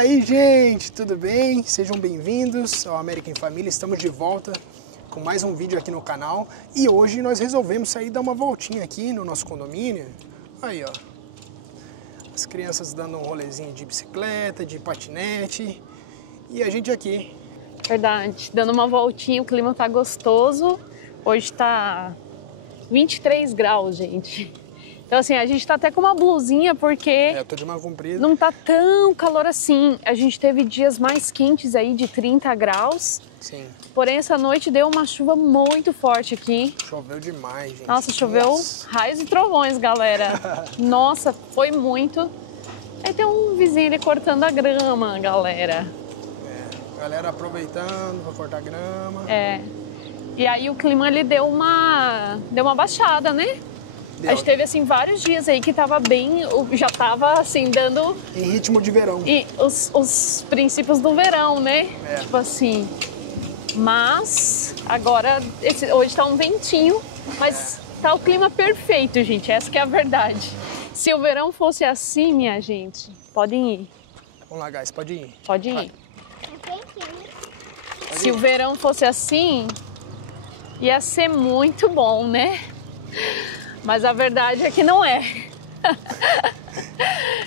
aí, gente, tudo bem? Sejam bem-vindos ao American Família. Estamos de volta com mais um vídeo aqui no canal. E hoje nós resolvemos sair dar uma voltinha aqui no nosso condomínio. Aí, ó. As crianças dando um rolezinho de bicicleta, de patinete. E a gente aqui. Verdade, dando uma voltinha, o clima tá gostoso. Hoje tá 23 graus, gente. Então assim, a gente tá até com uma blusinha porque Eu tô de manga comprida. não tá tão calor assim. A gente teve dias mais quentes aí de 30 graus. Sim. Porém, essa noite deu uma chuva muito forte aqui. Choveu demais, gente. Nossa, choveu raios e trovões, galera. Nossa, foi muito. Aí tem um vizinho ali cortando a grama, galera. Galera aproveitando pra cortar grama. É. E aí o clima ele deu uma baixada, né? A gente teve assim vários dias aí que tava bem, já tava assim dando Em ritmo de verão. e os princípios do verão, né? É. Tipo assim. Mas agora hoje tá um ventinho, mas tá o clima perfeito, gente. Essa que é a verdade. Se o verão fosse assim, minha gente, podem ir. Vamos lá, guys, pode ir. Pode ir. Vai. Se o verão fosse assim, ia ser muito bom, né? Mas a verdade é que não é.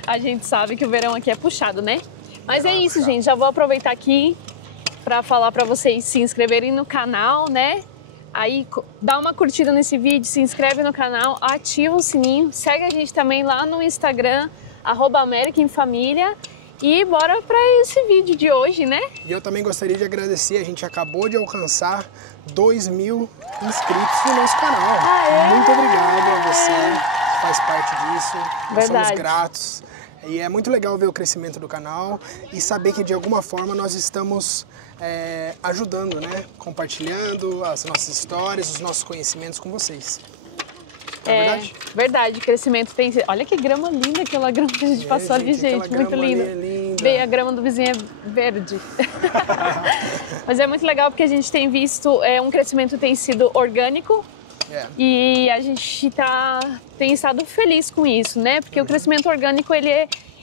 A gente sabe que o verão aqui é puxado, né? Mas é isso, gente. Já vou aproveitar aqui para falar para vocês se inscreverem no canal, né? Aí dá uma curtida nesse vídeo, se inscreve no canal, ativa o sininho, segue a gente também lá no Instagram, @AmericanFamília. E bora para esse vídeo de hoje, né? E eu também gostaria de agradecer, a gente acabou de alcançar 2.000 inscritos no nosso canal. Muito obrigado a você que faz parte disso. Nós somos gratos. E é muito legal ver o crescimento do canal e saber que de alguma forma nós estamos ajudando, né? Compartilhando as nossas histórias, os nossos conhecimentos com vocês. É verdade? Verdade, o crescimento tem... Olha que grama linda aquela grama que a gente passou ali, gente. Muito linda. Bem, a grama do vizinho é verde. Mas é muito legal porque a gente tem visto um crescimento tem sido orgânico. E a gente tem estado feliz com isso, né? Porque o crescimento orgânico, ele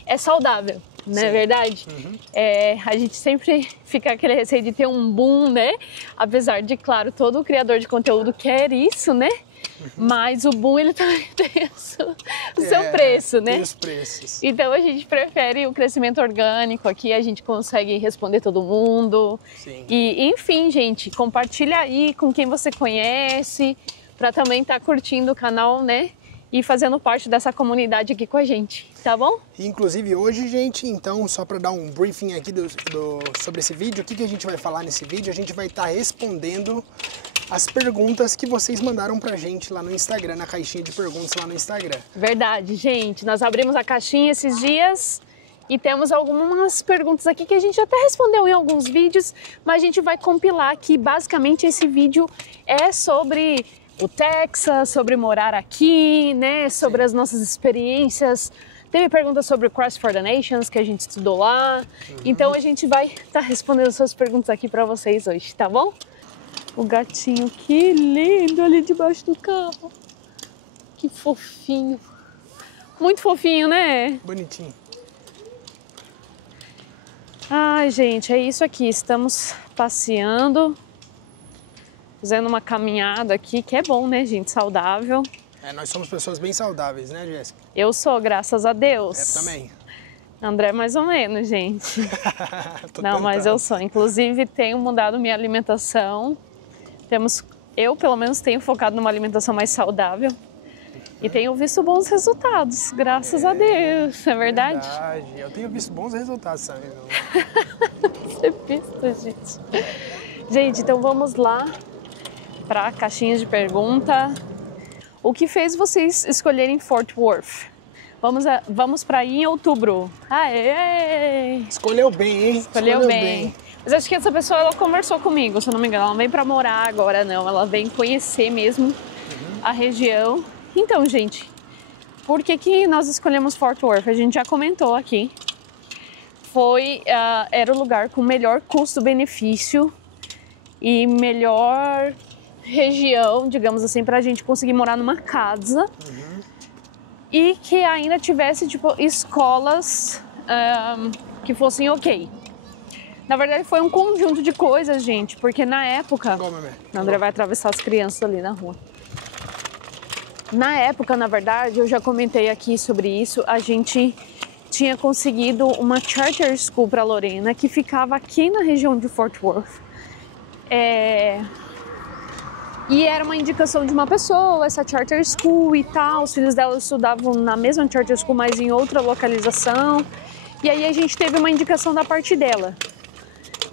é saudável, não é verdade? A gente sempre fica aquele receio de ter um boom, né? Apesar de, claro, todo criador de conteúdo quer isso, né? Mas o boom, ele também tem o seu preço, né? Tem os preços. Então a gente prefere o crescimento orgânico, aqui a gente consegue responder todo mundo. Sim. E enfim, gente, compartilha aí com quem você conhece, para também estar curtindo o canal, né? E fazendo parte dessa comunidade aqui com a gente, tá bom? Inclusive hoje, gente, então, só para dar um briefing aqui sobre esse vídeo, o que a gente vai falar nesse vídeo? A gente vai estar respondendo as perguntas que vocês mandaram pra gente lá no Instagram, na caixinha de perguntas lá no Instagram. Verdade, gente. Nós abrimos a caixinha esses dias e temos algumas perguntas aqui que a gente até respondeu em alguns vídeos, mas a gente vai compilar aqui. Basicamente, esse vídeo é sobre o Texas, sobre morar aqui, né? Sobre as nossas experiências. Teve perguntas sobre o Cross for the Nations, que a gente estudou lá. Então, a gente vai estar respondendo suas perguntas aqui pra vocês hoje, tá bom? O gatinho, que lindo ali debaixo do carro. Que fofinho. Muito fofinho, né? Bonitinho. Ai, gente, é isso aqui. Estamos passeando, fazendo uma caminhada aqui, que é bom, né, gente? Saudável. Nós somos pessoas bem saudáveis, né, Jéssica? Eu sou, graças a Deus. Eu também. André, mais ou menos, gente. Não, mas eu sou. Inclusive, tenho mudado minha alimentação. Eu, pelo menos, tenho focado numa alimentação mais saudável e tenho visto bons resultados, graças a Deus, é verdade? Verdade, eu tenho visto bons resultados também. Você visto, gente. Gente, então vamos lá para a caixinha de pergunta. O que fez vocês escolherem Fort Worth? Vamos para ir em outubro. Aê! Escolheu bem, hein? Escolheu bem. Mas acho que essa pessoa, ela conversou comigo, se eu não me engano. Ela não vem pra morar agora, não. Ela vem conhecer mesmo a região. Então, gente, por que nós escolhemos Fort Worth? A gente já comentou aqui. Era o lugar com melhor custo-benefício e melhor região, digamos assim, pra gente conseguir morar numa casa. E que ainda tivesse, tipo, escolas que fossem ok. Na verdade foi um conjunto de coisas, gente, porque na época... O André vai atravessar as crianças ali na rua. Na época, na verdade, eu já comentei aqui sobre isso, a gente tinha conseguido uma charter school para Lorena, que ficava aqui na região de Fort Worth. E era uma indicação de uma pessoa, essa charter school e tal, os filhos dela estudavam na mesma charter school, mas em outra localização. E aí a gente teve uma indicação da parte dela.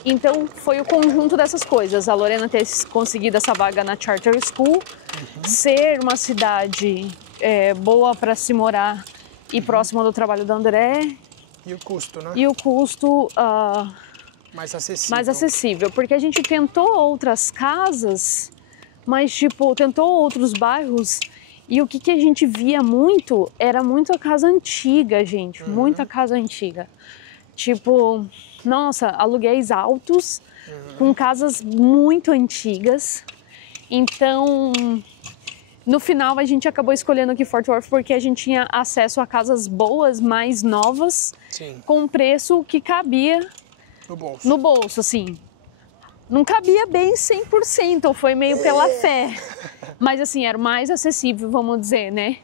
Então foi o conjunto dessas coisas, a Lorena ter conseguido essa vaga na charter school, ser uma cidade boa para se morar e próxima do trabalho do André. E o custo, né? E o custo mais acessível, porque a gente tentou outras casas, mas tipo, tentou outros bairros e o que a gente via muito era muita casa antiga, gente, muita casa antiga. Tipo, nossa, aluguéis altos, com casas muito antigas. Então, no final a gente acabou escolhendo aqui Fort Worth porque a gente tinha acesso a casas boas, mais novas, com um preço que cabia no bolso, assim. Não cabia bem 100%, foi meio pela fé. Mas assim, era o mais acessível, vamos dizer, né?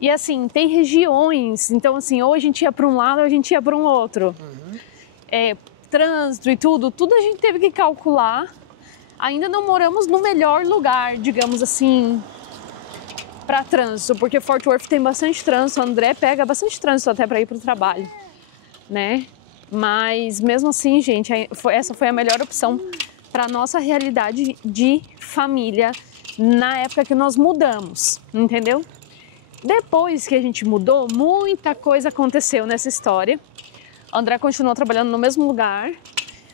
E assim, tem regiões, então assim, ou a gente ia para um lado ou a gente ia para um outro. Trânsito e tudo a gente teve que calcular. Ainda não moramos no melhor lugar, digamos assim, para trânsito, porque Fort Worth tem bastante trânsito, o André pega bastante trânsito até para ir para o trabalho, né? Mas mesmo assim, gente, essa foi a melhor opção para nossa realidade de família na época que nós mudamos, entendeu? Depois que a gente mudou, muita coisa aconteceu nessa história. O André continuou trabalhando no mesmo lugar,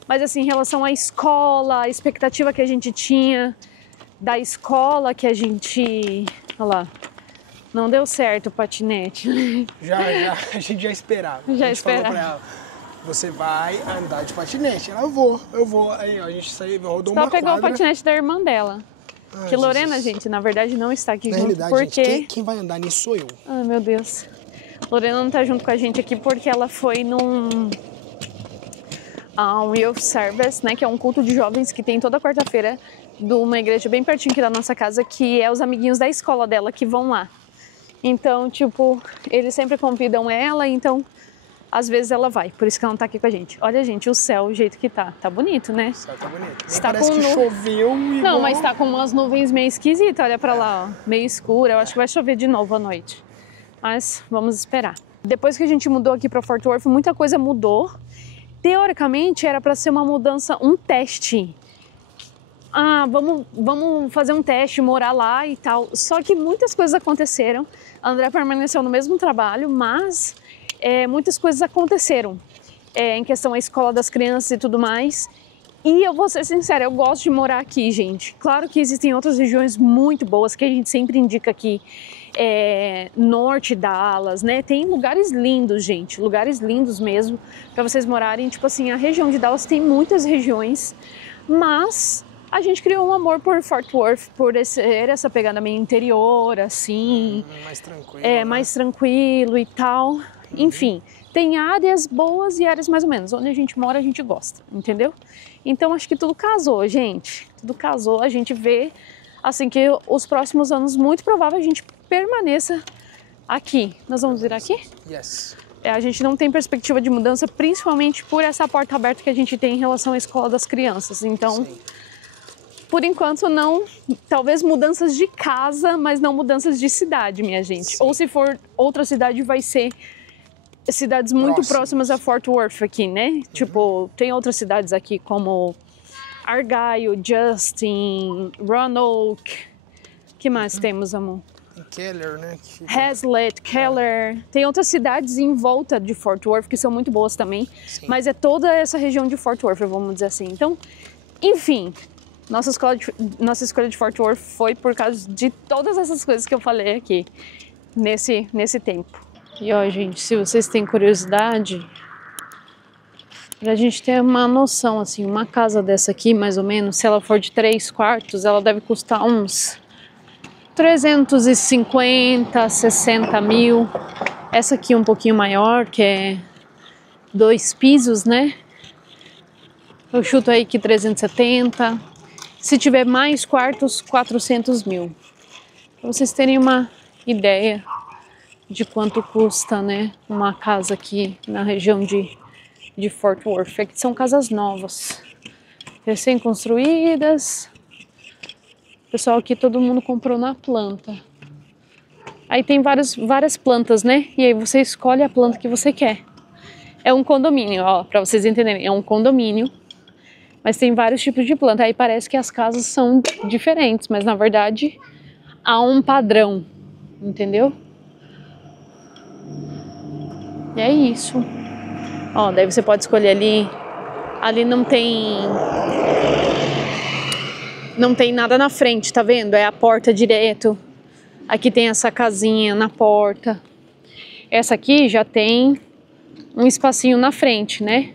mas assim, em relação à escola, a expectativa que a gente tinha da escola que a gente... Olha lá, não deu certo o patinete. A gente já esperava. Já esperava. Falou pra ela, você vai andar de patinete. Ela, eu vou. Aí ó, a gente saiu, rodou uma quadra. Só pegou o patinete da irmã dela. Que Lorena, gente, na verdade não está aqui junto porque... Gente, quem vai andar nisso sou eu. Ai, meu Deus. Lorena não está junto com a gente aqui porque ela foi num Youth Service, né, que é um culto de jovens que tem toda quarta-feira de uma igreja bem pertinho aqui da nossa casa, que é os amiguinhos da escola dela que vão lá. Então, tipo, eles sempre convidam ela, então às vezes ela vai, por isso que ela não tá aqui com a gente. Olha, gente, o céu, o jeito que tá bonito, né? O céu tá bonito. Está parece que choveu igual... Não, mas tá com umas nuvens meio esquisitas, olha pra lá, ó, meio escura. Eu acho que vai chover de novo à noite, mas vamos esperar. Depois que a gente mudou aqui pra Fort Worth, muita coisa mudou. Teoricamente era para ser uma mudança, um teste. Vamos fazer um teste, morar lá e tal. Só que muitas coisas aconteceram. A André permaneceu no mesmo trabalho, mas muitas coisas aconteceram em questão da escola das crianças e tudo mais. E eu vou ser sincera, eu gosto de morar aqui, gente. Claro que existem outras regiões muito boas que a gente sempre indica aqui. Norte Dallas, né? Tem lugares lindos, gente, lugares lindos mesmo para vocês morarem. Tipo assim, a região de Dallas tem muitas regiões, mas a gente criou um amor por Fort Worth, por ser essa pegada meio interior, assim, mais tranquilo, mais tranquilo e tal. Enfim, tem áreas boas e áreas mais ou menos. Onde a gente mora, a gente gosta, entendeu? Então acho que tudo casou, gente. Tudo casou. A gente vê assim que os próximos anos, muito provável, a gente permaneça aqui. Nós vamos vir aqui? Yes. A gente não tem perspectiva de mudança, principalmente por essa porta aberta que a gente tem em relação à escola das crianças. Então, sim, por enquanto não, talvez mudanças de casa, mas não mudanças de cidade, minha gente. Sim. Ou se for outra cidade, vai ser cidades muito próximas a Fort Worth aqui, né? Tipo, tem outras cidades aqui como Argyle, Justin, Roanoke. Que mais temos, amor? Keller, né? Hazlet, Keller. Tem outras cidades em volta de Fort Worth que são muito boas também. Sim. Mas é toda essa região de Fort Worth, vamos dizer assim. Então, enfim, nossa escolha de Fort Worth foi por causa de todas essas coisas que eu falei aqui nesse tempo. E ó, gente, se vocês têm curiosidade, pra gente ter uma noção, assim, uma casa dessa aqui, mais ou menos, se ela for de 3 quartos, ela deve custar uns 350, 60 mil. Essa aqui um pouquinho maior, que é 2 pisos, né? Eu chuto aí que 370. Se tiver mais quartos, 400 mil. Pra vocês terem uma ideia de quanto custa, né? Uma casa aqui na região de Fort Worth. Aqui são casas novas, recém-construídas. Pessoal, aqui todo mundo comprou na planta. Aí tem várias plantas, né? E aí você escolhe a planta que você quer. É um condomínio, ó, pra vocês entenderem. É um condomínio, mas tem vários tipos de planta. Aí parece que as casas são diferentes, mas na verdade há um padrão, entendeu? E é isso. Ó, daí você pode escolher ali. Ali não tem nada na frente, tá vendo? É a porta direto. Aqui tem essa casinha na porta. Essa aqui já tem um espacinho na frente, né?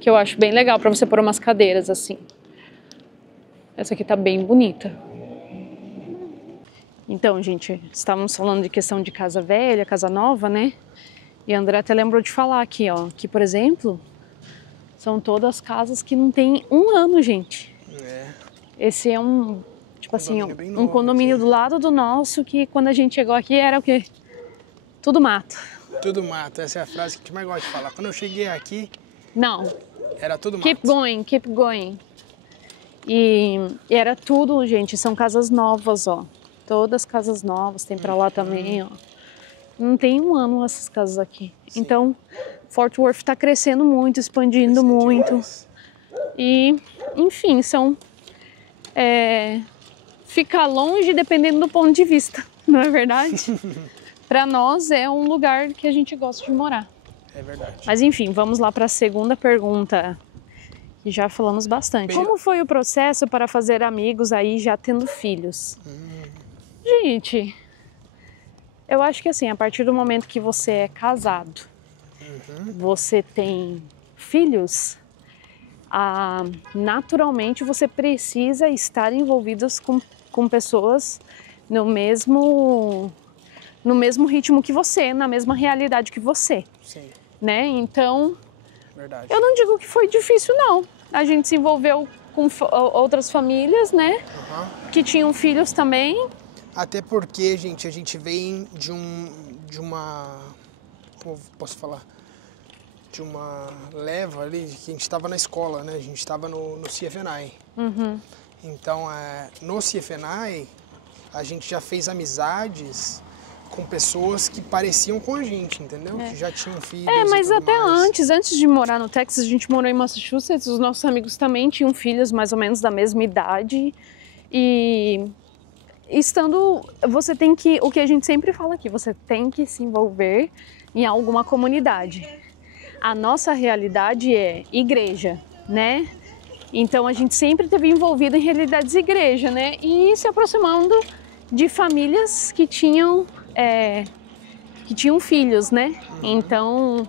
Que eu acho bem legal pra você pôr umas cadeiras assim. Essa aqui tá bem bonita. Então, gente, estávamos falando de questão de casa velha, casa nova, né? E a André até lembrou de falar aqui, ó, que, por exemplo, são todas casas que não tem 1 ano, gente. É. Esse é um, tipo assim, um condomínio do lado do nosso, que quando a gente chegou aqui era o quê? Tudo mato. Tudo mato, essa é a frase que a gente mais gosta de falar. Quando eu cheguei aqui... Não. Era tudo mato. Keep going, keep going. E era tudo, gente, são casas novas, ó. Todas casas novas, tem pra lá também, ó. Não tem 1 ano essas casas aqui. Sim. Então, Fort Worth tá crescendo muito, expandindo muito. Demais. E, enfim, são... fica longe dependendo do ponto de vista, não é verdade? Pra nós é um lugar que a gente gosta de morar. É verdade. Mas enfim, vamos lá para a segunda pergunta, que já falamos bastante. Como foi o processo para fazer amigos aí já tendo filhos? Gente, eu acho que assim, a partir do momento que você é casado, você tem filhos, naturalmente você precisa estar envolvidos com pessoas no mesmo ritmo que você, na mesma realidade que você. Sim. Né? Então, verdade. Eu não digo que foi difícil, não. A gente se envolveu com outras famílias, né? Que tinham filhos também. Até porque, gente, a gente vem de uma... Como posso falar? De uma leva ali, que a gente estava na escola, né? A gente estava no CFNI. Então, no CFNI, a gente já fez amizades com pessoas que pareciam com a gente, entendeu? Que já tinham filhos. Mas até antes de morar no Texas, a gente morou em Massachusetts, os nossos amigos também tinham filhos mais ou menos da mesma idade. E você tem que, o que a gente sempre fala aqui, você tem que se envolver em alguma comunidade. A nossa realidade é igreja, né? Então a gente sempre esteve envolvido em realidades de igreja, né? E se aproximando de famílias que tinham filhos, né? Então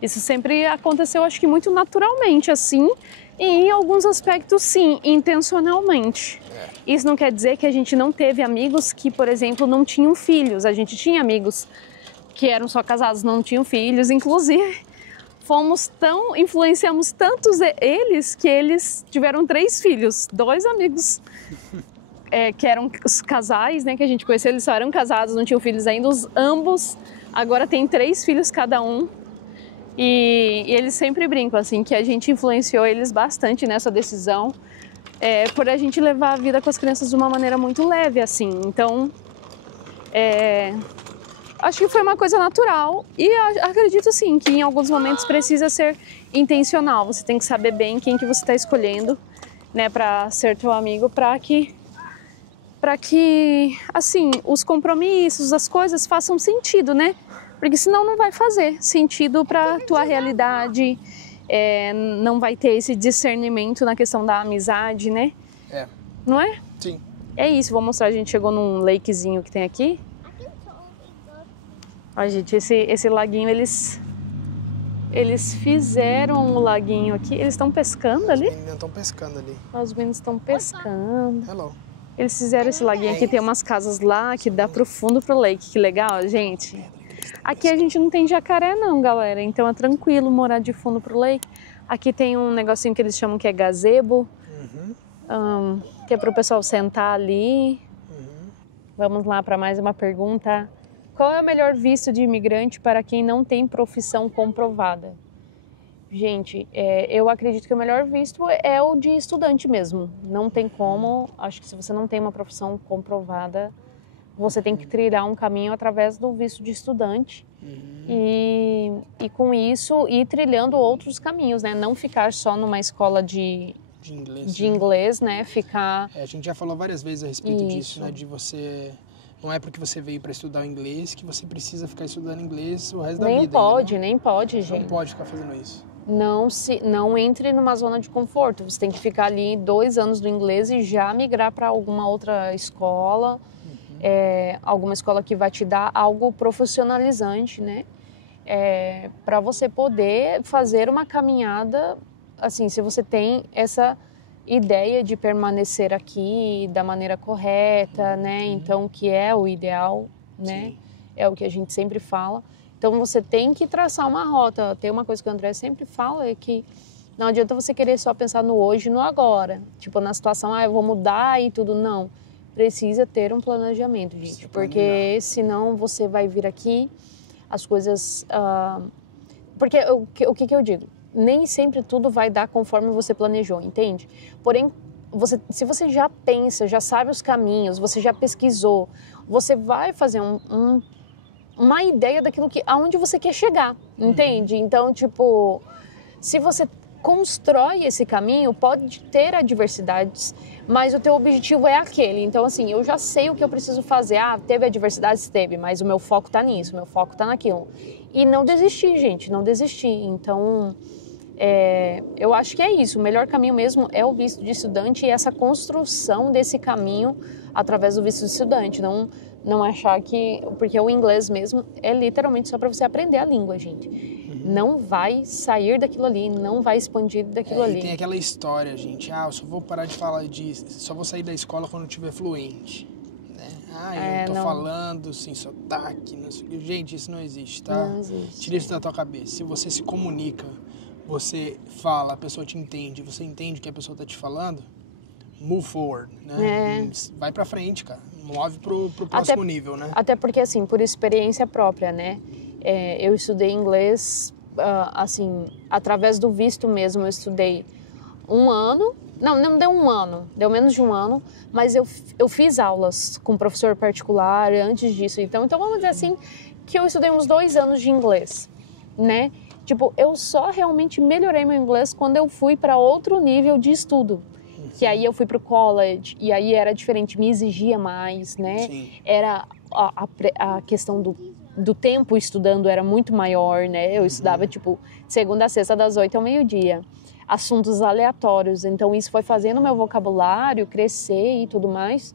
isso sempre aconteceu, acho que muito naturalmente, assim. E em alguns aspectos, sim, intencionalmente. Isso não quer dizer que a gente não teve amigos que, por exemplo, não tinham filhos. A gente tinha amigos que eram só casados, não tinham filhos. Inclusive, influenciamos tantos eles que eles tiveram 3 filhos. 2 amigos que eram os casais, né, que a gente conheceu, eles só eram casados, não tinham filhos ainda. Ambos agora têm 3 filhos cada um. E eles sempre brincam, assim, que a gente influenciou eles bastante nessa decisão, por a gente levar a vida com as crianças de uma maneira muito leve, assim. Então, acho que foi uma coisa natural e acredito, sim, que em alguns momentos precisa ser intencional. Você tem que saber bem quem que você está escolhendo, né, para ser teu amigo, para que, assim, os compromissos, as coisas façam sentido, né? Porque senão não vai fazer sentido para tua realidade, não vai ter esse discernimento na questão da amizade, né? Não é? Sim. É isso, vou mostrar, a gente chegou num lakezinho que tem aqui. Ó, gente, esse laguinho, eles fizeram o laguinho aqui, eles estão pescando ali? Os meninos estão pescando ali. Os meninos estão pescando. Hello. Eles fizeram esse laguinho aqui, tem umas casas lá que dá pro fundo pro lake, que legal, gente. Aqui a gente não tem jacaré não, galera, então é tranquilo morar de fundo pro lake. Aqui tem um negocinho que eles chamam que é gazebo, que é pro pessoal sentar ali. Vamos lá para mais uma pergunta. Qual é o melhor visto de imigrante para quem não tem profissão comprovada? Gente, eu acredito que o melhor visto é o de estudante mesmo. Não tem como, acho que se você não tem uma profissão comprovada, você tem que trilhar um caminho através do visto de estudante. E com isso ir trilhando outros caminhos, né? Não ficar só numa escola de inglês, né? Ficar... a gente já falou várias vezes a respeito disso, né? De você... Não é porque você veio para estudar inglês que você precisa ficar estudando inglês o resto da vida. Nem pode, gente. Não pode ficar fazendo isso. Não entre numa zona de conforto. Você tem que ficar ali 2 anos do inglês e já migrar para alguma outra escola, alguma escola que vai te dar algo profissionalizante, né? Para você poder fazer uma caminhada, assim, se você tem essa ideia de permanecer aqui da maneira correta, né? Então, que é o ideal, né? Sim. É o que a gente sempre fala. Então, você tem que traçar uma rota. Tem uma coisa que o André sempre fala, é que não adianta você querer só pensar no hoje e no agora. Tipo, na situação, eu vou mudar e tudo. Não. Precisa ter um planejamento, gente. Porque senão você vai vir aqui, as coisas... Porque o que eu digo? Nem sempre tudo vai dar conforme você planejou, entende? Porém, se você já pensa, já sabe os caminhos, você já pesquisou, você vai fazer uma ideia daquilo aonde você quer chegar, entende? Então, tipo, se você constrói esse caminho, pode ter adversidades, mas o teu objetivo é aquele. Então, assim, eu já sei o que eu preciso fazer. Teve adversidades? Teve, mas o meu foco tá nisso, o meu foco tá naquilo. E não desistir, gente, não desistir. Então... eu acho que é isso, o melhor caminho mesmo é o visto de estudante e essa construção desse caminho através do visto de estudante, não achar que, porque o inglês mesmo é literalmente só para você aprender a língua, gente. Não vai sair daquilo ali, não vai expandir daquilo ali. E tem aquela história, gente, eu só vou parar de falar disso, só vou sair da escola quando eu tiver fluente. Eu tô falando sem sotaque, não sei o que. Gente, isso não existe, tá? Não existe. Tira isso da tua cabeça. Se você se comunica, você fala, a pessoa te entende, você entende o que a pessoa tá te falando, move forward, né? Vai pra frente, cara. Move pro próximo nível, né? Até porque, assim, por experiência própria, né? Eu estudei inglês, assim, através do visto mesmo. Eu estudei 1 ano. Não deu 1 ano, deu menos de 1 ano. Mas eu fiz aulas com professor particular antes disso. Então vamos dizer assim, que eu estudei uns 2 anos de inglês, né? Tipo, eu só realmente melhorei meu inglês quando eu fui para outro nível de estudo. Que aí eu fui pro college, e aí era diferente, me exigia mais, né? Sim. Era a questão do tempo estudando era muito maior, né? Eu estudava, tipo, segunda a sexta, das 8 ao meio-dia. Assuntos aleatórios. Então, isso foi fazendo meu vocabulário crescer e tudo mais.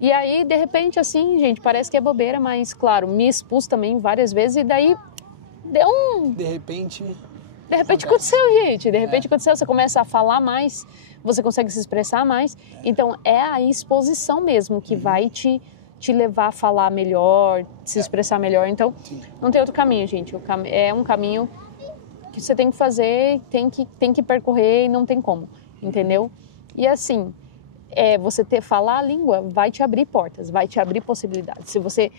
E aí, de repente, assim, gente, parece que é bobeira, mas, claro, me expus também várias vezes, e daí... De repente aconteceu, gente. De repente aconteceu. Você começa a falar mais, você consegue se expressar mais. Então, é a exposição mesmo que vai te levar a falar melhor, se expressar melhor. Então, não tem outro caminho, gente. É um caminho que você tem que fazer, tem que percorrer e não tem como, entendeu? E assim, falar a língua vai te abrir portas, vai te abrir possibilidades. Se você...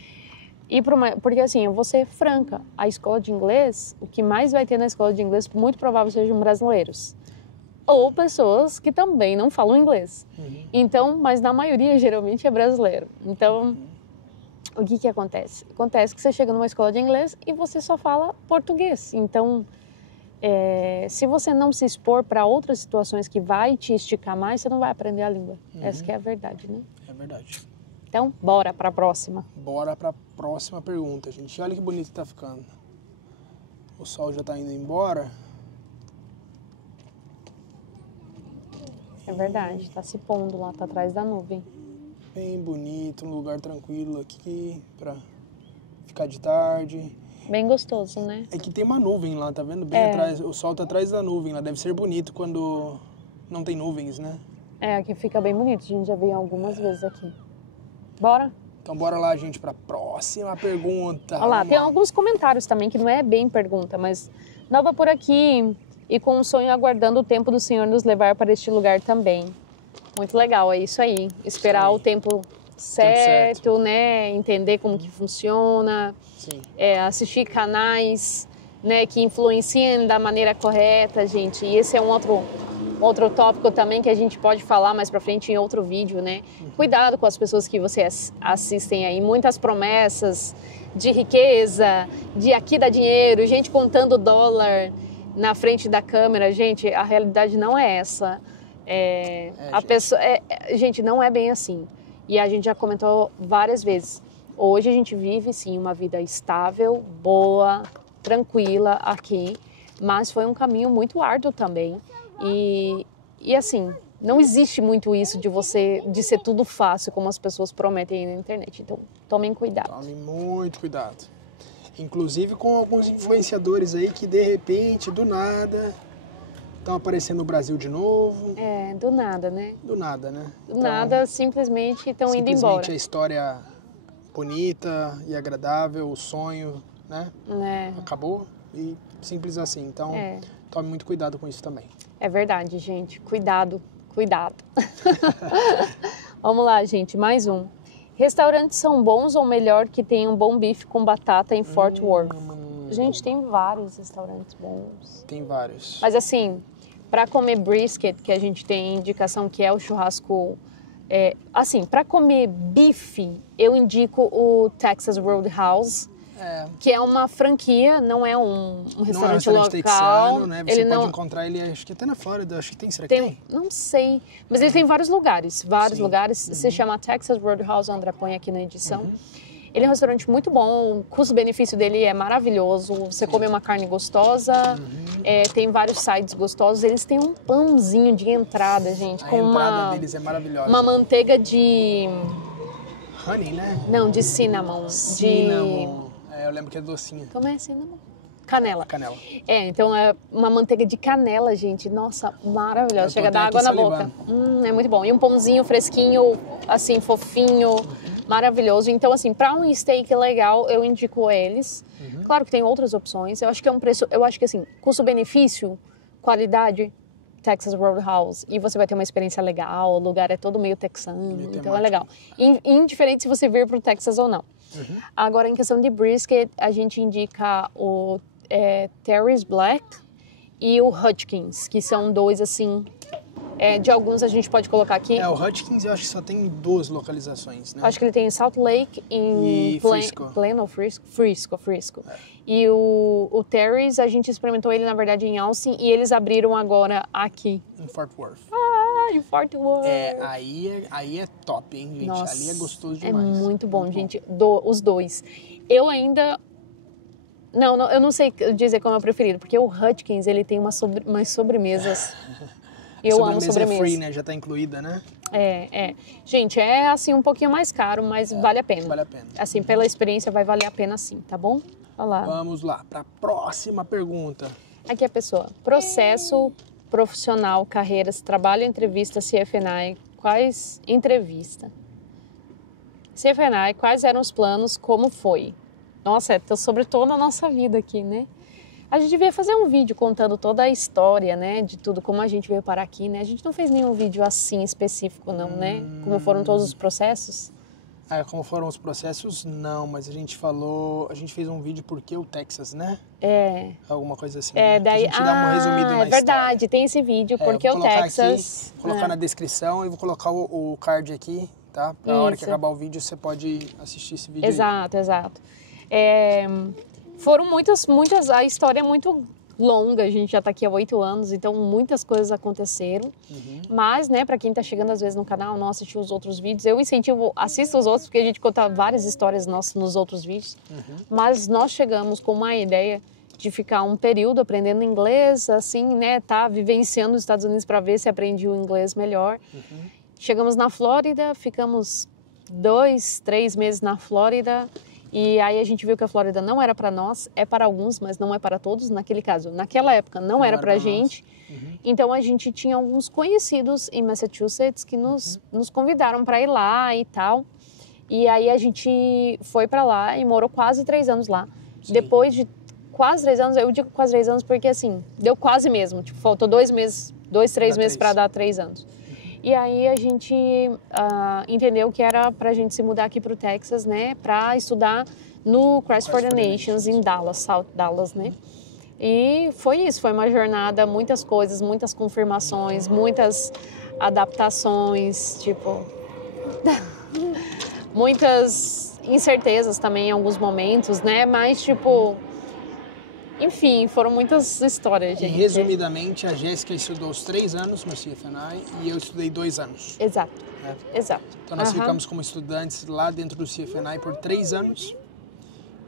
Porque assim, eu vou ser franca, a escola de inglês, o que mais vai ter na escola de inglês, muito provável sejam brasileiros. Ou pessoas que também não falam inglês. Então, mas na maioria, geralmente, é brasileiro. Então, o que acontece? Acontece que você chega numa escola de inglês e você só fala português. Então, se você não se expor para outras situações que vai te esticar mais, você não vai aprender a língua. Essa que é a verdade, né? É verdade. Então, bora para a próxima. Bora para a próxima pergunta, gente. Olha que bonito que tá ficando. O sol já tá indo embora. É verdade, tá se pondo lá, tá atrás da nuvem. Bem bonito, um lugar tranquilo aqui para ficar de tarde. Bem gostoso, né? É que tem uma nuvem lá, tá vendo? Bem atrás, o sol tá atrás da nuvem lá. Deve ser bonito quando não tem nuvens, né? Aqui fica bem bonito, a gente já veio algumas vezes aqui. Bora? Então bora lá, gente, para a próxima pergunta. Olha lá, tem alguns comentários também que não é bem pergunta, mas nova por aqui e com um sonho aguardando o tempo do Senhor nos levar para este lugar também. Muito legal, é isso aí. Esperar o tempo certo, né? Entender como que funciona. Sim. Assistir canais, né, que influenciam da maneira correta, gente. E esse é um outro tópico também que a gente pode falar mais pra frente em outro vídeo, né? Cuidado com as pessoas que vocês assistem aí. Muitas promessas de riqueza, de aqui dá dinheiro, gente contando dólar na frente da câmera. Gente, a realidade não é essa. Gente, não é bem assim. E a gente já comentou várias vezes. Hoje a gente vive, sim, uma vida estável, boa, tranquila aqui. Mas foi um caminho muito árduo também. E assim, não existe muito isso de ser tudo fácil, como as pessoas prometem aí na internet. Então, tomem cuidado. Tomem muito cuidado. Inclusive com alguns influenciadores aí que, de repente, do nada, estão aparecendo no Brasil de novo. Do nada, né? Do nada, né? Do nada, simplesmente estão indo embora. Simplesmente a história bonita e agradável, o sonho, né? Acabou e simples assim. Então, tome muito cuidado com isso também. É verdade, gente. Cuidado, cuidado. Vamos lá, gente. Mais um. Restaurantes são bons ou melhor que tenham bom bife com batata em Fort Worth? Gente, tem vários restaurantes bons. Tem vários. Mas assim, para comer brisket, que a gente tem indicação que é o churrasco... assim, para comer bife, eu indico o Texas Roadhouse. Que é uma franquia, não é um restaurante local. Texano, né? Você pode encontrar ele, acho que até na Flórida, acho que tem, será que tem? Não sei, mas ele tem vários lugares, se chama Texas Roadhouse, o André põe aqui na edição. Ele é um restaurante muito bom, o custo-benefício dele é maravilhoso, você come uma carne gostosa, tem vários sides gostosos, eles têm um pãozinho de entrada, gente, a entrada deles é maravilhosa. Uma manteiga de... honey, né? Não, de cinnamon. Eu lembro que é docinha. Como é cinnamon? Canela. Canela. Então é uma manteiga de canela, gente. Nossa, maravilhosa. Chega a dar água na boca. É muito bom. E um pãozinho fresquinho, assim, fofinho, maravilhoso. Então, assim, para um steak legal, eu indico eles. Claro que tem outras opções. Eu acho que é um preço, assim, custo-benefício, qualidade, Texas Roadhouse. E você vai ter uma experiência legal, o lugar é todo meio texano, então é legal. Indiferente se você vir pro Texas ou não. Agora, em questão de brisket, a gente indica o Terry's Black e o Hutchins, que são dois, assim, de alguns a gente pode colocar aqui. O Hutchins eu acho que só tem 2 localizações, né? Acho que ele tem em Salt Lake e Plano, Frisco. E o Terry's, a gente experimentou ele, na verdade, em Austin, e eles abriram agora aqui. Em Fort Worth. Em Fort Worth. Aí é top, hein, gente? Nossa, ali é gostoso demais. É muito bom, gente. Os dois. Eu ainda... Não, eu não sei dizer qual é o meu preferido, porque o Hutchins, ele tem umas sobremesas. Eu amo sobremesa. É free, né? Já tá incluída, né? Gente, é assim um pouquinho mais caro, mas vale a pena. Vale a pena. Assim, pela experiência vai valer a pena sim, tá bom? Olha lá. Vamos lá, para a próxima pergunta. Aqui a pessoa. Processo profissional, carreiras, trabalho, entrevista, CFNI. Quais entrevista? CFNI, quais eram os planos, como foi? Nossa, sobre toda a nossa vida aqui, né? A gente devia fazer um vídeo contando toda a história, né? De tudo, como a gente veio parar aqui, né? A gente não fez nenhum vídeo assim específico, não, né? Como foram todos os processos. Como foram os processos, não. Mas a gente fez um vídeo por que o Texas, né? Alguma coisa assim. Daí, a gente dá um resumido na verdade, história. Tem esse vídeo, porque o Texas... Vou colocar na descrição e vou colocar o card aqui, tá? Pra hora que acabar o vídeo, você pode assistir esse vídeo Exato. Foram muitas, a história é muito longa, a gente já tá aqui há 8 anos, então muitas coisas aconteceram. Mas, né, pra quem tá chegando às vezes no canal, não assistiu os outros vídeos, eu incentivo, assista os outros, porque a gente conta várias histórias nossas nos outros vídeos. Mas nós chegamos com uma ideia de ficar um período aprendendo inglês, assim, né, vivenciando os Estados Unidos para ver se aprendi o inglês melhor. Chegamos na Flórida, ficamos 2, 3 meses na Flórida. E aí a gente viu que a Flórida não era para nós, é para alguns, mas não é para todos. Naquela época não era para a gente. Então a gente tinha alguns conhecidos em Massachusetts que nos convidaram para ir lá e tal. E aí a gente foi para lá e morou quase 3 anos lá. Sim. Depois de quase 3 anos, eu digo quase 3 anos porque assim, deu quase mesmo. Tipo, faltou 2 meses, 3 meses para dar 3 anos. E aí a gente entendeu que era pra gente se mudar aqui pro Texas, né? Pra estudar no Christ for the Nations em Dallas, South Dallas, né? E foi isso, foi uma jornada, muitas coisas, muitas confirmações, muitas adaptações, tipo... muitas incertezas também em alguns momentos, né? Mas, tipo... Enfim, foram muitas histórias, gente. E, resumidamente, a Jéssica estudou os 3 anos no CFNI e eu estudei 2 anos. Exato, Né? exato. Então, nós ficamos como estudantes lá dentro do CFNI por 3 anos.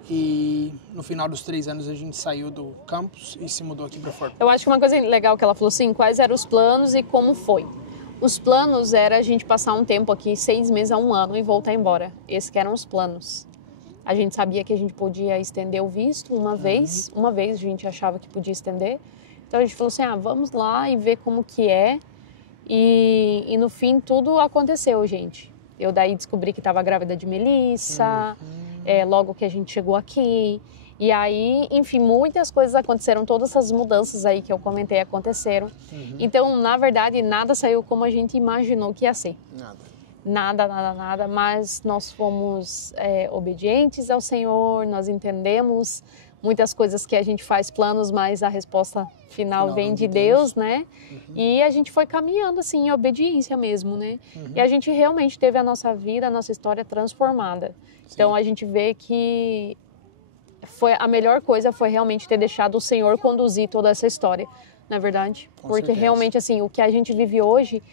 E no final dos 3 anos a gente saiu do campus e se mudou aqui para Fort. Eu acho que uma coisa legal que ela falou assim, quais eram os planos e como foi. Os planos era a gente passar um tempo aqui, 6 meses a 1 ano e voltar embora. Esses que eram os planos. A gente sabia que a gente podia estender o visto uma vez a gente achava que podia estender. Então a gente falou assim, vamos lá e ver como que é. E no fim tudo aconteceu, gente. Eu daí descobri que estava grávida de Melissa, logo que a gente chegou aqui. E aí, enfim, muitas coisas aconteceram, todas essas mudanças aí que eu comentei aconteceram. Então, na verdade, nada saiu como a gente imaginou que ia ser. Nada, mas nós fomos obedientes ao Senhor, nós entendemos muitas coisas que a gente faz planos, mas a resposta final vem de Deus, né? E a gente foi caminhando assim, em obediência mesmo, né? E a gente realmente teve a nossa vida, a nossa história transformada. Sim. Então a gente vê que a melhor coisa foi realmente ter deixado o Senhor conduzir toda essa história, não é verdade? Porque certeza. Realmente assim, o que a gente vive hoje,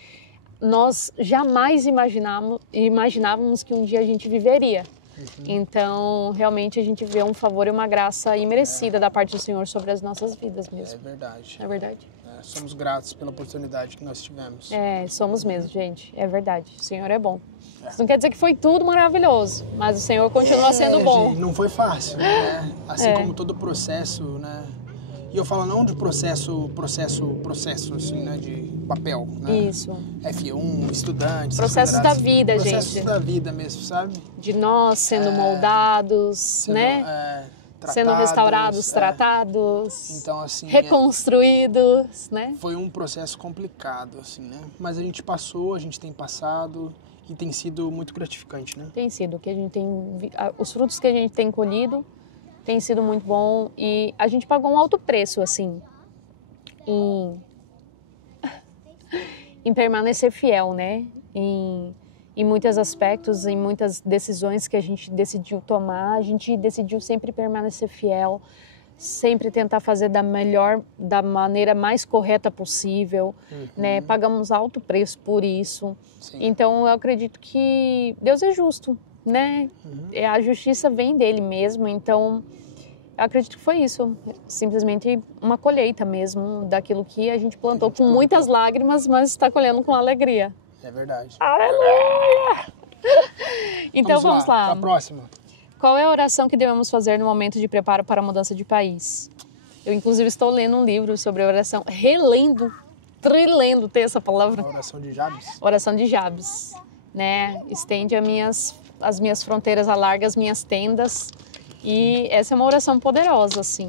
nós jamais imaginávamos que um dia a gente viveria. Então, realmente, a gente vê um favor e uma graça imerecida da parte do Senhor sobre as nossas vidas mesmo. É verdade. É verdade. Somos gratos pela oportunidade que nós tivemos. Somos mesmo, gente. É verdade. O Senhor é bom. Isso não quer dizer que foi tudo maravilhoso, mas o Senhor continua sendo bom. Gente, não foi fácil, né? Assim como todo processo, né? E eu falo não de processo, assim, né? De papel, né? Isso. F1, estudante. Processos da vida, processos gente. Processos da vida mesmo, sabe? De nós sendo moldados, né? Tratados, sendo restaurados, tratados, então, assim, reconstruídos, né? Foi um processo complicado, assim, né? Mas a gente passou, a gente tem passado e tem sido muito gratificante, né? Tem sido, que a gente tem, os frutos que a gente tem colhido tem sido muito bom e a gente pagou um alto preço, assim, em permanecer fiel, né? Em muitos aspectos, em muitas decisões que a gente decidiu tomar, a gente decidiu sempre permanecer fiel, sempre tentar fazer da maneira mais correta possível, né? Pagamos alto preço por isso. Sim. Então, eu acredito que Deus é justo, né? A justiça vem dele mesmo, então eu acredito que foi isso, simplesmente uma colheita mesmo daquilo que a gente plantou com muitas lágrimas, mas está colhendo com alegria. É verdade. Aleluia! Então vamos lá. A próxima. Qual é a oração que devemos fazer no momento de preparo para a mudança de país? Eu, inclusive, estou lendo um livro sobre a oração, trilendo, tem essa palavra? A oração de Jabes. Oração de Jabes, né? Estende as minhas fronteiras, alarga as minhas tendas. E essa é uma oração poderosa, assim,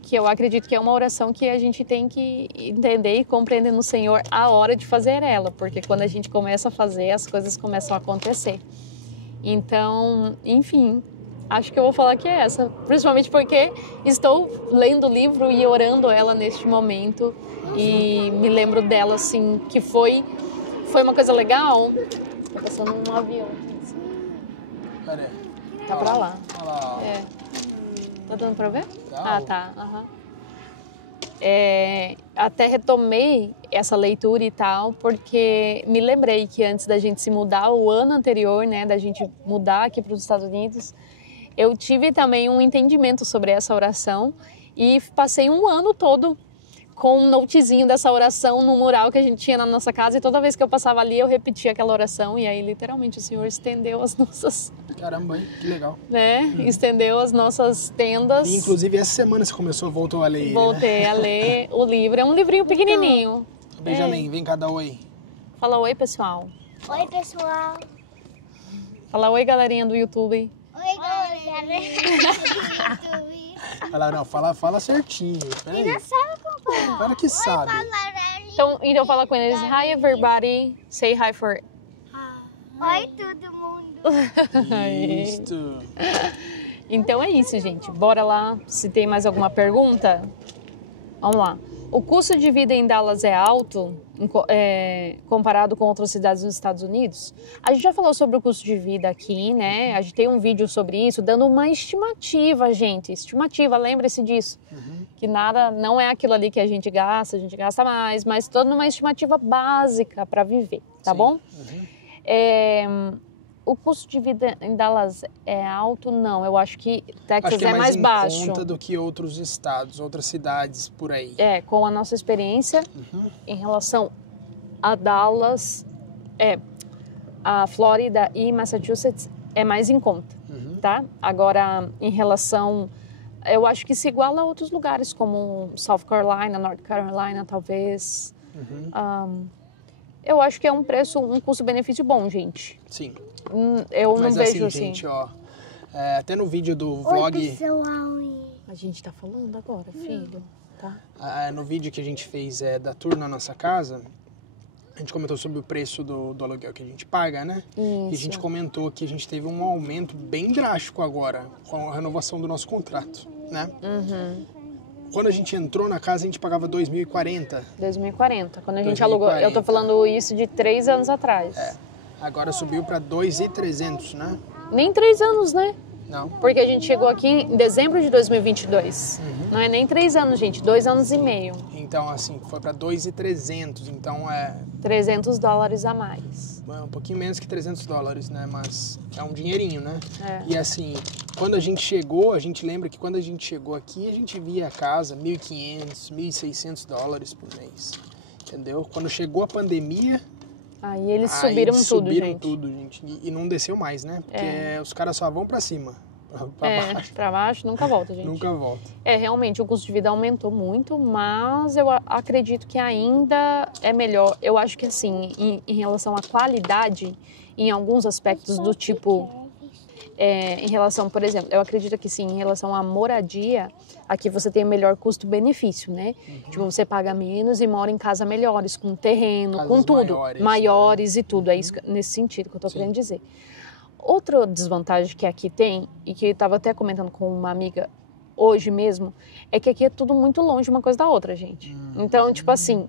que eu acredito que é uma oração que a gente tem que entender e compreender no Senhor a hora de fazer ela, porque quando a gente começa a fazer, as coisas começam a acontecer. Então, enfim, acho que eu vou falar que é essa, principalmente porque estou lendo o livro e orando ela neste momento e me lembro dela, assim, que foi uma coisa legal. Tá passando um avião. Peraí. Tá pra lá. Olha lá. Tá dando pra ver? Tá. Tá. Até retomei essa leitura e tal, porque me lembrei que antes da gente se mudar, o ano anterior, né, da gente mudar aqui para os Estados Unidos, eu tive também um entendimento sobre essa oração e passei um ano todo com um notezinho dessa oração no mural que a gente tinha na nossa casa, e toda vez que eu passava ali eu repetia aquela oração, e aí literalmente o Senhor estendeu as nossas... Caramba, que legal. Né? Estendeu as nossas tendas. E inclusive essa semana você voltou a ler. Voltei a ler o livro, é um livrinho pequenininho. Benjamin, vem cá dar oi. Fala oi, pessoal. Oi, pessoal. Fala oi, galerinha do YouTube. Oi, galerinha do YouTube. Ela não, fala certinho. Peraí. Não sabe como falar. Claro que sabe. Então fala com eles. Hi, everybody. Say hi for... Oi, todo mundo. Isso. Então é isso, gente. Bora lá. Se tem mais alguma pergunta, vamos lá. O custo de vida em Dallas é alto comparado com outras cidades dos Estados Unidos? A gente já falou sobre o custo de vida aqui, né? A gente tem um vídeo sobre isso, dando uma estimativa, gente. Estimativa, lembre-se disso. Que nada, não é aquilo ali que a gente gasta mais, mas toda uma estimativa básica para viver, tá Sim. bom? O custo de vida em Dallas é alto? Não, eu acho que Texas é mais baixo. Em conta do que outros estados, outras cidades por aí. Com a nossa experiência em relação a Dallas, a Flórida e Massachusetts é mais em conta, tá? Agora, em relação, eu acho que se iguala a outros lugares como South Carolina, North Carolina, talvez. Eu acho que é um custo-benefício bom, gente. Sim. Eu Mas não vejo assim, gente, ó, até no vídeo do vlog... Oi, pessoal. A gente tá falando agora, filho, tá? No vídeo que a gente fez da tour na nossa casa, a gente comentou sobre o preço do aluguel que a gente paga, né? Isso. E a gente comentou que a gente teve um aumento bem drástico agora com a renovação do nosso contrato, né? Quando a gente entrou na casa, a gente pagava 2.040. 2040, quando a gente alugou. Eu tô falando isso de 3 anos atrás. Agora subiu para 2.300, né? Nem 3 anos, né? Não. Porque a gente chegou aqui em dezembro de 2022. Não é nem 3 anos, gente. 2 anos e meio. Então, assim, foi para 2.300. Então, $300 a mais. um pouquinho menos que $300, né? Mas é um dinheirinho, né? É. E assim, quando a gente chegou, a gente lembra que quando a gente chegou aqui, a gente via a casa $1.500, $1.600 por mês. Entendeu? Quando chegou a pandemia... Aí eles subiram tudo, gente. Subiram tudo, gente. E não desceu mais, né? Porque os caras só vão pra cima. Pra baixo. Pra baixo nunca volta, gente. Nunca volta. Realmente, o custo de vida aumentou muito, mas eu acredito que ainda é melhor. Eu acho que, assim, em relação à qualidade, em alguns aspectos do tipo... em relação, por exemplo, eu acredito que sim, em relação à moradia, aqui você tem o melhor custo-benefício, né? Tipo, você paga menos e mora em casas melhores, com terreno, Casas com tudo. Maiores né? e tudo, é isso, nesse sentido que eu tô querendo dizer. Outra desvantagem que aqui tem, e que eu estava até comentando com uma amiga hoje mesmo, é que aqui é tudo muito longe uma coisa da outra, gente. Então, tipo assim,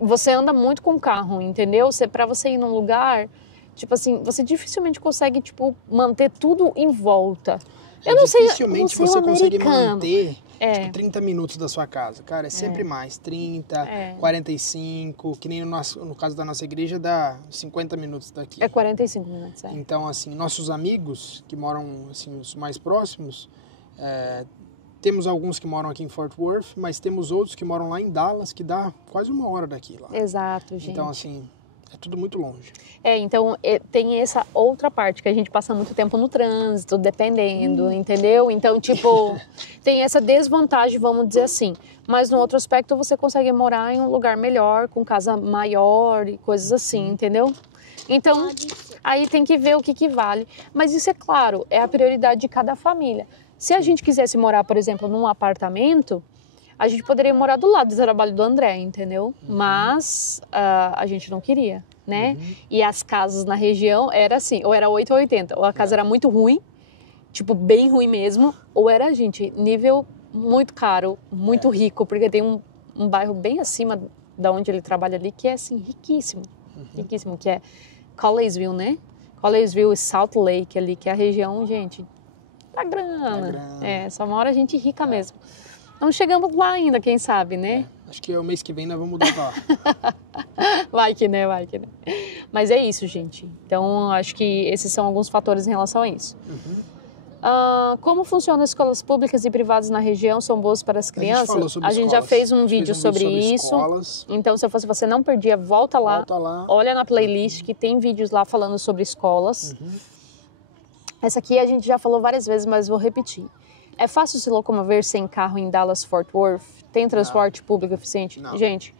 você anda muito com o carro, entendeu? Pra você ir num lugar... Tipo assim, você dificilmente consegue, tipo, manter tudo em volta. Eu não sei, dificilmente você consegue manter, É. 30 minutos da sua casa. Cara, é sempre mais. 30, 45, que nem no caso da nossa igreja, dá 50 minutos daqui. É 45 minutos, Então, assim, nossos amigos que moram, assim, os mais próximos, temos alguns que moram aqui em Fort Worth, mas temos outros que moram lá em Dallas, que dá quase 1 hora daqui lá. Exato, gente. Então, assim, é tudo muito longe. Então tem essa outra parte, que a gente passa muito tempo no trânsito, dependendo, entendeu? Então, tipo, tem essa desvantagem, vamos dizer assim. Mas no outro aspecto, você consegue morar em um lugar melhor, com casa maior e coisas assim, entendeu? Então, aí tem que ver o que vale. Mas isso é claro, é a prioridade de cada família. Se a gente quisesse morar, por exemplo, num apartamento, a gente poderia morar do lado do trabalho do André, entendeu? Mas a gente não queria, né? E as casas na região era assim, ou era 8 ou 80. Ou a casa era muito ruim, tipo, bem ruim mesmo, ou era, gente, nível muito caro, muito rico, porque tem um bairro bem acima da onde ele trabalha ali, que é, assim, riquíssimo. Riquíssimo, que é Collegeville, né? Collegeville e Salt Lake ali, que é a região, gente, da grana. Só mora gente rica mesmo. Não chegamos lá ainda, quem sabe, né? Acho que o mês que vem nós vamos mudar pra lá. Vai que né. Mas é isso, gente. Então, acho que esses são alguns fatores em relação a isso. Como funcionam as escolas públicas e privadas na região? São boas para as crianças? A gente falou sobre a gente já fez um vídeo sobre isso. Escolas. Então, se você não perdia, volta lá. Olha na playlist que tem vídeos lá falando sobre escolas. Essa aqui a gente já falou várias vezes, mas vou repetir. É fácil se locomover sem carro em Dallas-Fort Worth? Tem transporte público eficiente? Não. Gente,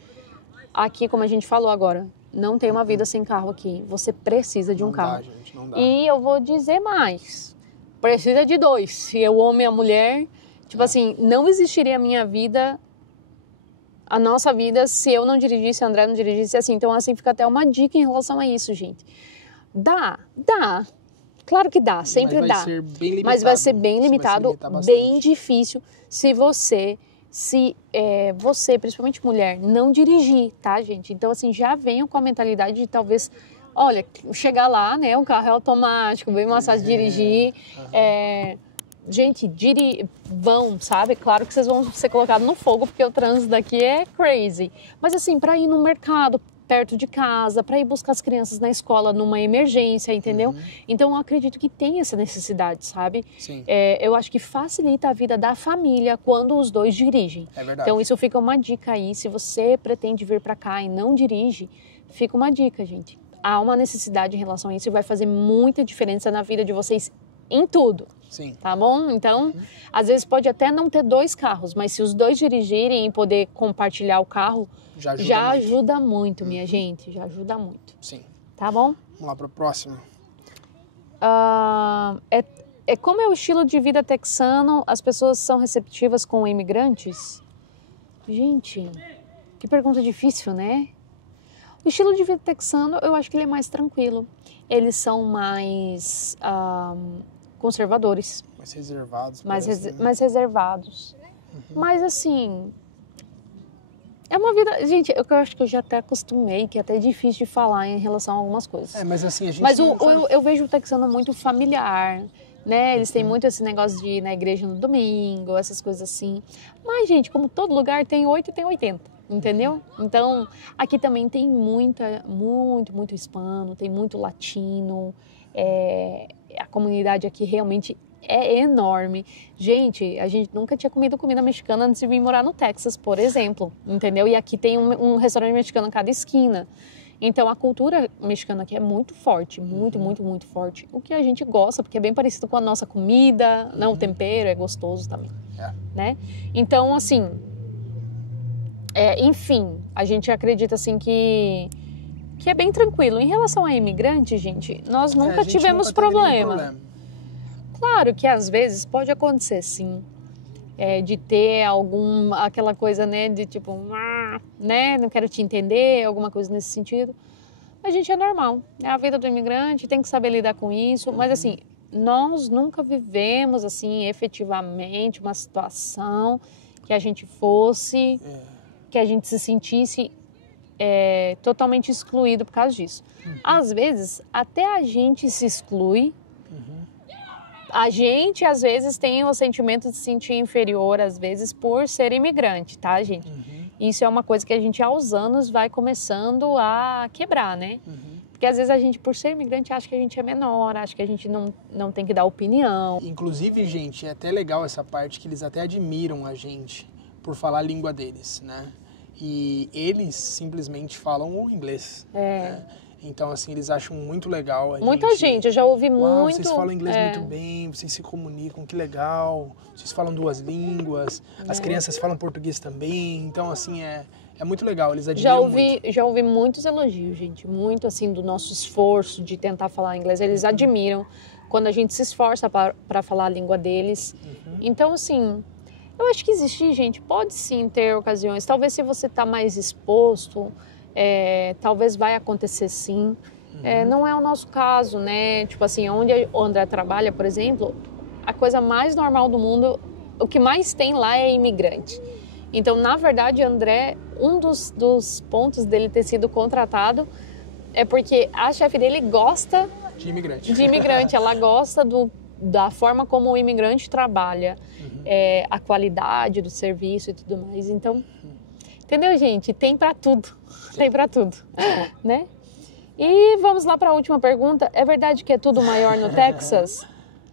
aqui, como a gente falou agora, não tem uma vida sem carro aqui. Você precisa de um carro. Dá, gente, não dá. E eu vou dizer mais. Precisa de 2. Se o homem e a mulher... Tipo assim, não existiria a minha vida, a nossa vida, se eu não dirigisse, a André não dirigisse assim. Então, assim, fica até uma dica em relação a isso, gente. Dá. Claro que dá, sempre dá. Ser bem limitado. Mas vai ser bem limitado, bem difícil se você, principalmente mulher, não dirigir, tá, gente? Então, assim, já venham com a mentalidade de talvez... Olha, chegar lá, né? O carro é automático, bem mais fácil de dirigir. Gente, vão, sabe? Claro que vocês vão ser colocados no fogo, porque o trânsito daqui é crazy. Mas assim, para ir no mercado, perto de casa, para ir buscar as crianças na escola numa emergência, entendeu? Então, eu acredito que tem essa necessidade, sabe? Sim. Eu acho que facilita a vida da família quando os dois dirigem. É verdade. Então, isso fica uma dica aí. Se você pretende vir para cá e não dirige, fica uma dica, gente. Há uma necessidade em relação a isso e vai fazer muita diferença na vida de vocês em tudo. Sim. Tá bom? Então, às vezes pode até não ter 2 carros, mas se os 2 dirigirem e poder compartilhar o carro, já ajuda muito, minha gente. Já ajuda muito. Sim. Tá bom? Vamos lá para o próximo. Como é o estilo de vida texano? As pessoas são receptivas com imigrantes? Gente, que pergunta difícil, né? O estilo de vida texano, eu acho que ele é mais tranquilo. Eles são mais conservadores. Mais reservados. Mais reservados. Mas assim, é uma vida... Gente, eu acho que eu já até acostumei, que é até difícil de falar em relação a algumas coisas. Mas assim, a gente... Mas eu vejo o texano muito familiar, né? Eles têm muito esse negócio de ir na igreja no domingo, essas coisas assim. Mas, gente, como todo lugar, tem 8 e tem 80. Entendeu? Então, aqui também tem muito hispano, tem muito latino, a comunidade aqui realmente é enorme. Gente, a gente nunca tinha comido comida mexicana antes de vir morar no Texas, por exemplo, entendeu? E aqui tem um restaurante mexicano a cada esquina. Então, a cultura mexicana aqui é muito forte, muito forte. O que a gente gosta, porque é bem parecido com a nossa comida, não, o tempero é gostoso também, né? Então, assim... enfim, a gente acredita assim que é bem tranquilo. Em relação a imigrante, gente, nós nunca tivemos problema. Claro que às vezes pode acontecer, sim, de ter aquela coisa, né, de tipo, né, não quero te entender, alguma coisa nesse sentido. A gente é normal, é a vida do imigrante, tem que saber lidar com isso, mas assim, nós nunca vivemos assim efetivamente uma situação que a gente fosse... que a gente se sentisse totalmente excluído por causa disso. Às vezes, até a gente se exclui. A gente, às vezes, tem o sentimento de se sentir inferior, às vezes, por ser imigrante, tá, gente? Isso é uma coisa que a gente, aos anos, vai começando a quebrar, né? Porque, às vezes, a gente, por ser imigrante, acha que a gente é menor, acha que a gente não tem que dar opinião. Inclusive, gente, é até legal essa parte que eles até admiram a gente por falar a língua deles, né? E eles simplesmente falam o inglês. Né? Então, assim, eles acham muito legal. Muita gente, eu já ouvi muito. Vocês falam inglês muito bem, vocês se comunicam, que legal. Vocês falam 2 línguas, as crianças falam português também. Então, assim, é muito legal, eles admiram muito. Já ouvi muitos elogios, gente. Muito, assim, do nosso esforço de tentar falar inglês. Eles admiram quando a gente se esforça para falar a língua deles. Então, assim... Eu acho que existe, gente, pode sim ter ocasiões. Talvez se você está mais exposto, talvez vai acontecer sim. Não é o nosso caso, né? Tipo assim, onde o André trabalha, por exemplo, a coisa mais normal do mundo, o que mais tem lá é imigrante. Então, na verdade, André, um dos pontos dele ter sido contratado é porque a chefe dele gosta de imigrante. Ela gosta da forma como o imigrante trabalha. A qualidade do serviço e tudo mais. Então, entendeu, gente? Tem pra tudo. Tem pra tudo, né? E vamos lá para a última pergunta. É verdade que é tudo maior no Texas?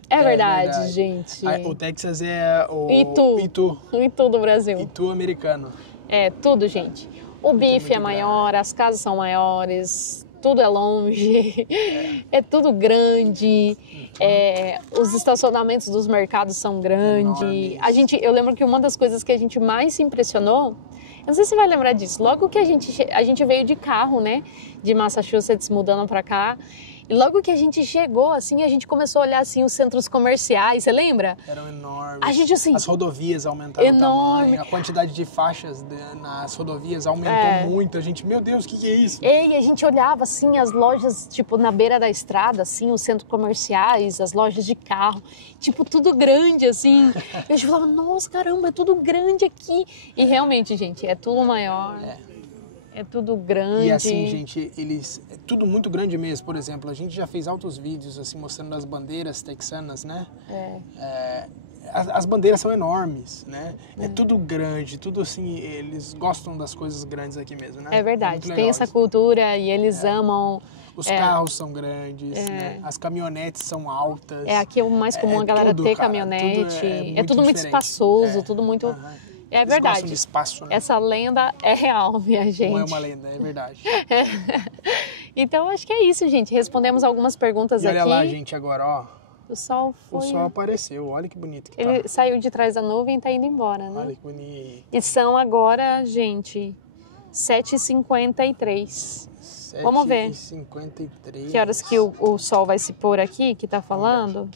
É verdade, gente. O Texas é o... Itu do Brasil. Itu americano. É, tudo, gente. O bife é maior, as casas são maiores... Tudo é longe, é tudo grande, os estacionamentos dos mercados são grandes. Eu lembro que uma das coisas que a gente mais se impressionou Eu não sei se você vai lembrar disso. Logo que a gente veio de carro, né? De Massachusetts, mudando pra cá. E logo que a gente chegou, assim, a gente começou a olhar, assim, os centros comerciais, você lembra? Eram enormes. A gente, assim... As rodovias aumentaram o tamanho, a quantidade de faixas nas rodovias aumentou muito. A gente, meu Deus, o que é isso? E a gente olhava, assim, as lojas, tipo, na beira da estrada, assim, os centros comerciais, as lojas de carro, tipo, tudo grande, assim. E a gente falava, nossa, caramba, é tudo grande aqui. E realmente, gente, é tudo maior. É tudo grande. E assim, gente, é tudo muito grande mesmo. Por exemplo, a gente já fez altos vídeos assim mostrando as bandeiras texanas, né? As bandeiras são enormes, né? É tudo grande, tudo assim, eles gostam das coisas grandes aqui mesmo, né? É verdade, tem essa cultura e eles amam... Os carros são grandes, né? As caminhonetes são altas. Aqui é o mais comum a galera ter caminhonete. É tudo muito espaçoso, tudo muito... É verdade. Eles gostam de espaço, né? Essa lenda é real, minha gente. Não é uma lenda, é verdade. Então, acho que é isso, gente. Respondemos algumas perguntas aqui. Olha lá, gente, agora, ó. O sol foi... O sol apareceu, olha que bonito que Ele tá. saiu de trás da nuvem e tá indo embora, né? Olha que bonito. E são agora, gente, 7h53. Vamos ver. 7h53. Que horas que o sol vai se pôr aqui, que tá falando?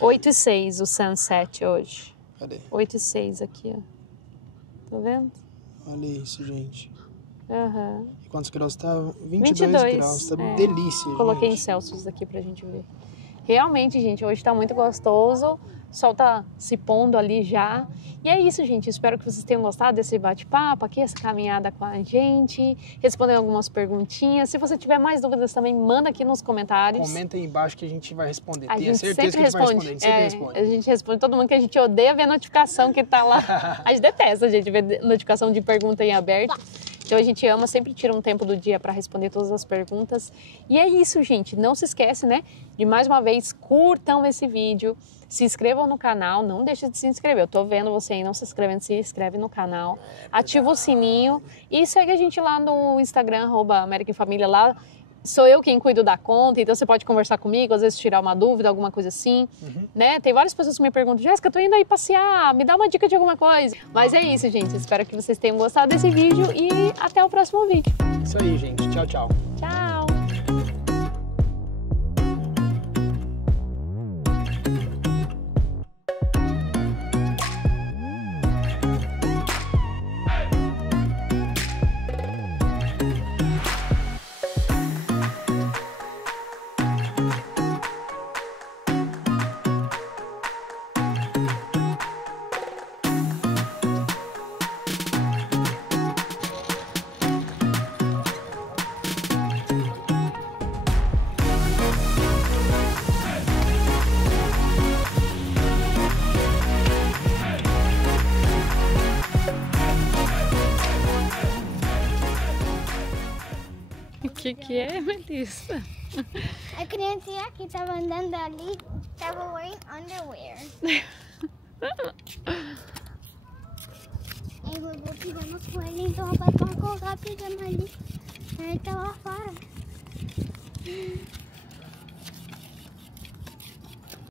8h06 o sunset hoje. Cadê? 8h06 aqui, ó. Tá vendo? Olha isso, gente. Aham. E quantos graus tá? 22 graus. Tá delícia, Coloquei em gente. Celsius aqui pra gente ver. Realmente, gente, hoje tá muito gostoso. O sol tá se pondo ali já. E é isso, gente. Espero que vocês tenham gostado desse bate-papo aqui, essa caminhada com a gente. Respondendo algumas perguntinhas. Se você tiver mais dúvidas também, manda aqui nos comentários. Comenta aí embaixo que a gente vai responder. A Tenha gente certeza sempre que a gente vai responder. responde. A gente sempre responde. A gente responde todo mundo que a gente odeia ver a notificação que tá lá. A gente detesta, gente, ver notificação de pergunta em aberto. Então a gente ama, sempre tira um tempo do dia para responder todas as perguntas. E é isso, gente. Não se esquece, né? De mais uma vez, curtam esse vídeo. Se inscrevam no canal, não deixe de se inscrever. Eu tô vendo você aí não se inscrevendo, se inscreve no canal. Ativa o sininho e segue a gente lá no Instagram, @AmericanFamília. Lá sou eu quem cuido da conta, então você pode conversar comigo, às vezes tirar uma dúvida, alguma coisa assim, né? Tem várias pessoas que me perguntam, Jéssica, eu tô indo aí passear, me dá uma dica de alguma coisa. Mas é isso, gente. Espero que vocês tenham gostado desse vídeo e até o próximo vídeo. Isso aí, gente. Tchau, tchau. Tchau! O que é, Melissa? A criancinha que estava andando ali estava wearing underwear. Aí eu vou pijama com ele, então o papai vai colocar a pijama ali. Ele estava fora.